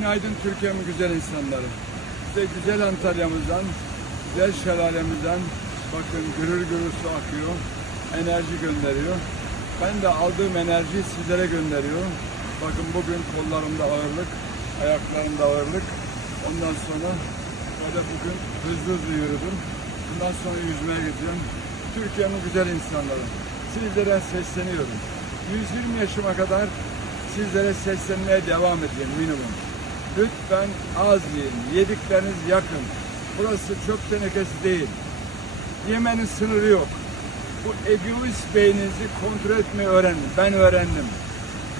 Günaydın Türkiye'min güzel insanları. İşte güzel Antalya'mızdan, güzel şelalemizden bakın gürür gürür su akıyor. Enerji gönderiyor. Ben de aldığım enerjiyi sizlere gönderiyorum. Bakın bugün kollarımda ağırlık, ayaklarımda ağırlık. Ondan sonra böyle bugün hızlı hızlı yürüdüm. Bundan sonra yüzmeye gideceğim. Türkiye'min güzel insanları. Sizlere sesleniyorum. 120 yaşıma kadar sizlere seslenmeye devam edeceğim minimum. Lütfen az yiyin. Yedikleriniz yakın. Burası çöp tenekesi değil. Yemenin sınırı yok. Bu egoist beyninizi kontrol etmeyi öğrenin. Ben öğrendim.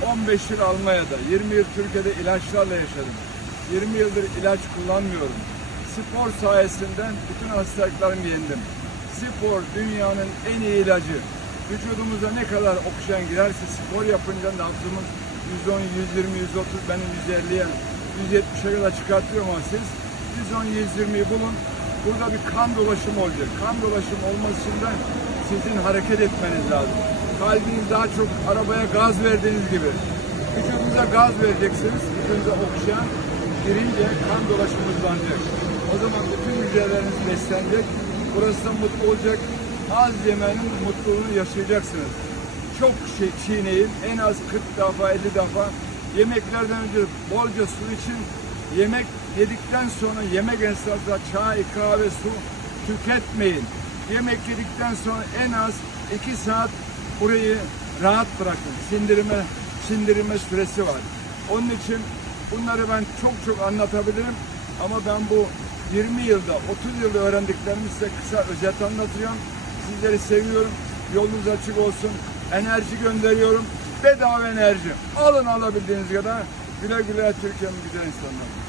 15 yıl Almanya'da, 20 yıl Türkiye'de ilaçlarla yaşadım. 20 yıldır ilaç kullanmıyorum. Spor sayesinde bütün hastalıklarımı yendim. Spor dünyanın en iyi ilacı. Vücudumuza ne kadar oksijen girerse spor yapınca nabzımız 110, 120, 130 benim 150'ye 170'e kadar çıkartıyor ama siz 110, 120'yi bulun. Burada bir kan dolaşımı olacak. Kan dolaşımı olması için de sizin hareket etmeniz lazım. Kalbiniz daha çok arabaya gaz verdiğiniz gibi. Vücudunuza gaz vereceksiniz. Vücudunuza oksijen girince kan dolaşımı hızlanacak. O zaman bütün hücreleriniz beslenecek. Burası da mutlu olacak. Az yemenin mutluluğunu yaşayacaksınız. Çok şey çiğneyin. En az 40 defa 50 defa. Yemeklerden önce bolca su için yemek yedikten sonra yemek esnasında çay, kahve, su tüketmeyin. Yemek yedikten sonra en az 2 saat burayı rahat bırakın. Sindirime sindirime süresi var. Onun için bunları ben çok çok anlatabilirim ama ben bu 20 yılda 30 yılda öğrendiklerimi size kısa özet anlatıyorum. Sizleri seviyorum. Yolunuz açık olsun. Enerji gönderiyorum. Bedava enerji. Alın alabildiğiniz kadar. Güle güle Türkiye'nin güzel insanları.